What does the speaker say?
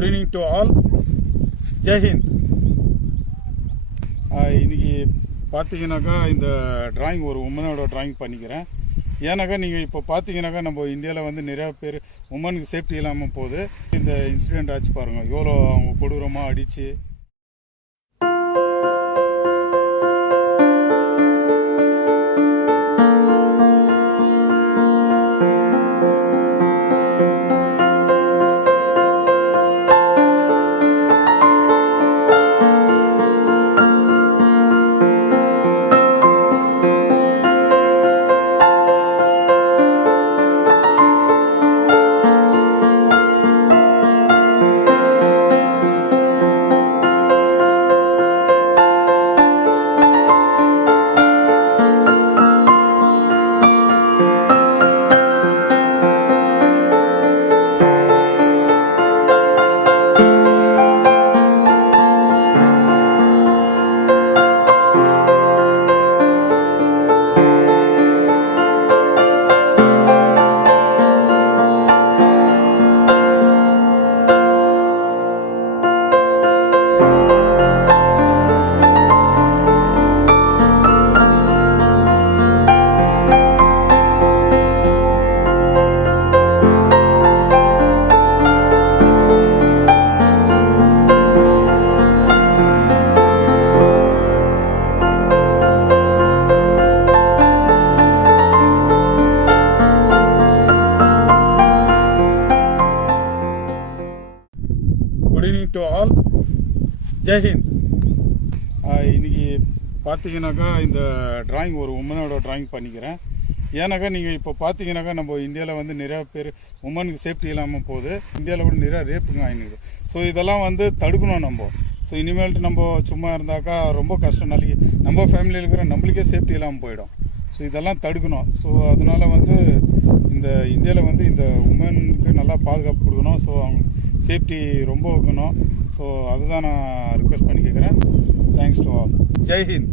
Good evening to all. ஜெய்ஹிந்த். இன்னைக்கு பார்த்தீங்கன்னாக்கா இந்த டிராயிங் ஒரு உமனோட டிராயிங் பண்ணிக்கிறேன். ஏன்னாக்கா நீங்கள் இப்போ பார்த்தீங்கன்னாக்கா நம்ம இந்தியாவில் வந்து நிறையா பேர் உமனுக்கு சேஃப்டி இல்லாமல் போகுது. இந்த இன்சிடெண்ட் ஆச்சு பாருங்கள், எவ்வளோ அவங்க கொடூரமாக அடித்து குட் ஈவினிங் டு ஆல். ஜெய்ஹிந்த். இன்னைக்கு பார்த்தீங்கன்னாக்கா இந்த டிராயிங் ஒரு உமனோட டிராயிங் பண்ணிக்கிறேன். ஏன்னாக்கா நீங்கள் இப்போ பார்த்தீங்கன்னாக்கா நம்ம இந்தியாவில் வந்து நிறையா பேர் உமனுக்கு சேஃப்டி இல்லாமல் போகுது. இந்தியாவில் கூட நிறையா ரேப்புங்க ஆகினுது. ஸோ இதெல்லாம் வந்து தடுக்கணும் நம்ம. ஸோ இனிமேல்ட்டு நம்ம சும்மா இருந்தாக்கா ரொம்ப கஷ்டம். நாளைக்கு நம்ம ஃபேமிலியில் இருக்கிற நம்மளுக்கே சேஃப்டி இல்லாமல் போயிடும். ஸோ இதெல்லாம் தடுக்கணும். ஸோ அதனால வந்து இந்த இந்தியாவில் வந்து இந்த உமனுக்கு நல்லா பாதுகாப்பு கொடுக்கணும். ஸோ அவங்க சேஃப்டி ரொம்ப வைக்கணும். ஸோ அதுதான் நான் ரிக்வெஸ்ட் பண்ணி கேட்குறேன். Thanks to all. ஜெய்ஹிந்த்.